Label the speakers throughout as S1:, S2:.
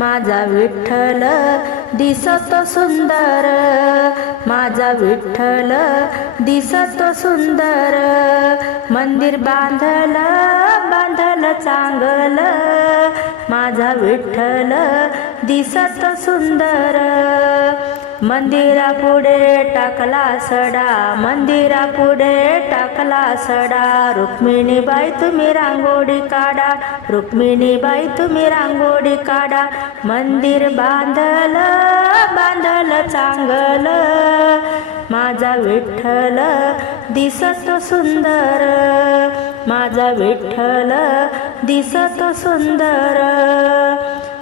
S1: माझा विठ्ठल दिसत सुंदर. माझा विठ्ठल दिसत सुंदर. मंदिर बांधल बांधल चांगल. माझा विठ्ठल दिसत सुंदर. मंदिरा पुढे टाकला सडा मंदिरा पुढे टाकला सडा. रुक्मिणी बाई तुम्ही रांगोळी काढा. रुक्मिणी बाई तुम्ही रांगोळी काढा. मंदिर बांधल बांधल चांगल. माझा विठ्ठल दिसत सुंदर. माझा विठ्ठल दिसत सुंदर.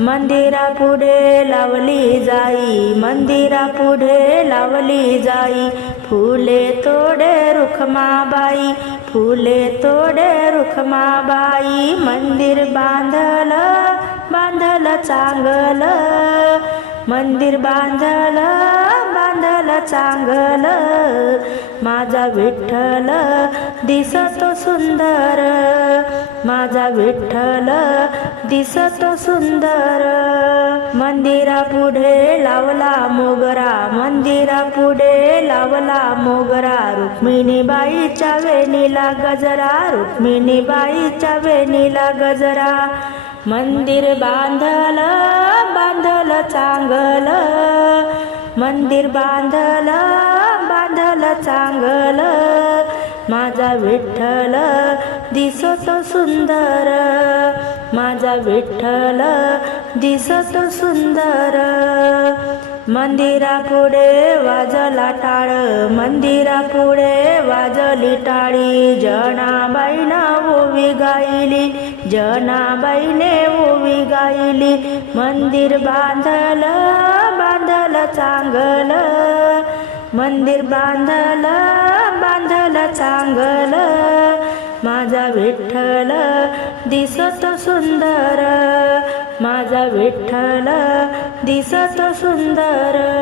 S1: मंदिरा पुढे लावली जाई मंदिरा पुढे लावली जाई. फुले तोडे रुखमाबाई फुले तोडे रुखमाबाई. मंदिर बांधल बांधल चांगलं. मंदिर बांधलं बांधलं चांगलं. माझा विठ्ठल दिसत सुंदर. माझा विठ्ठल दिसत सुंदर. मंदिरा पुढे लावला मोगरा मंदिरा पुढे लावला मोगरा. रुक्मिणी बाईच्या वेणीला गजरा रुक्मिणी बाईच्या वेणीला गजरा. मंदिर बांधल बांधल चांगल. मंदिर बांधल बांधल चांगल. माझा विठ्ठल दिसत सुंदर. माझा विठ्ठल दिसत सुंदर. मंदिरा पुढे वाजला टाळ मंदिरा पुढे वाजली टाळी. जनाबाईना ओवी गायली जनाबाईने उभी गायली. मंदिर बांधल बांधल चांगल. मंदिर बांधल बांधल चांगल. माझा विठ्ठल दिसत सुंदर. माझा विठ्ठल दिसत सुंदर.